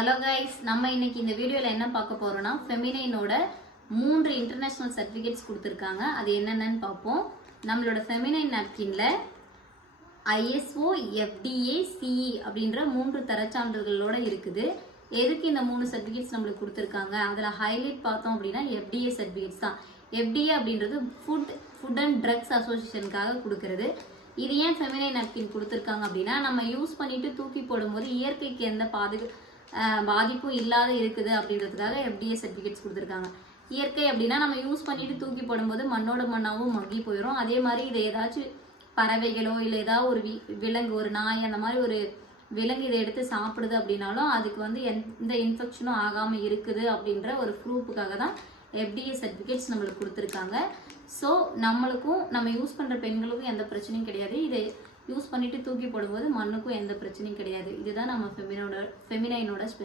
Hello guys, நம்ம இன்னைக்கு இந்த வீடியோல என்ன பார்க்க போறோம்னா ஃபெமினைனோட 3 இன்டர்நேஷனல் சர்டிஃபிகேட்ஸ் கொடுத்துருக்காங்க. அது என்னென்னு பார்ப்போம். நம்மளோட ஃபெமினைன் நாப்கின்ல ISO FDA CE அப்படின்ற 3 தரச்சான்றிதழ்களோட இருக்குது. எதுக்கு இந்த 3 சர்டிஃபிகேட்ஸ் நம்மளுக்கு கொடுத்துருக்காங்க, அதில் ஹைலைட் பார்த்தோம் அப்படின்னா FDA சர்டிஃபிகேட்ஸ் தான். FDA அப்படின்றது ஃபுட் அண்ட் ட்ரக்ஸ் அசோசியேஷனுக்காக கொடுக்கறது. இது ஏன் ஃபெமினைன் நாப்கின் கொடுத்துருக்காங்க அப்படின்னா, நம்ம யூஸ் பண்ணிட்டு தூக்கி போடும்போது இயற்கைக்கு எந்த பாதிப்பும் இல்லாத இருக்குது அப்படின்றதுக்காக FDA சர்டிஃபிகேட்ஸ் கொடுத்துருக்காங்க. இயற்கை அப்படின்னா நம்ம யூஸ் பண்ணிட்டு தூக்கி போடும்போது மண்ணோட மண்ணாவும் மக்கி போயிடும். அதே மாதிரி இதை ஏதாச்சும் பறவைகளோ இல்லை ஏதாவது ஒரு விலங்கு, ஒரு நாய், அந்த மாதிரி ஒரு விலங்கு இதை எடுத்து சாப்பிடுது அப்படின்னாலும் அதுக்கு எந்த இன்ஃபெக்ஷனும் ஆகாமல் இருக்குது அப்படின்ற ஒரு ப்ரூஃபுக்காக தான் FDA சர்டிஃபிகேட்ஸ் நம்மளுக்கு கொடுத்துருக்காங்க. ஸோ நம்மளுக்கும் நம்ம யூஸ் பண்ணுற பெண்களுக்கும் எந்த பிரச்சனையும் கிடையாது. இதை யூஸ் பண்ணிட்டு தூக்கி போடும்போது மண்ணுக்கும் எந்த பிரச்சனையும் கிடையாது. இதுதான் நம்ம ஃபெமினைனோட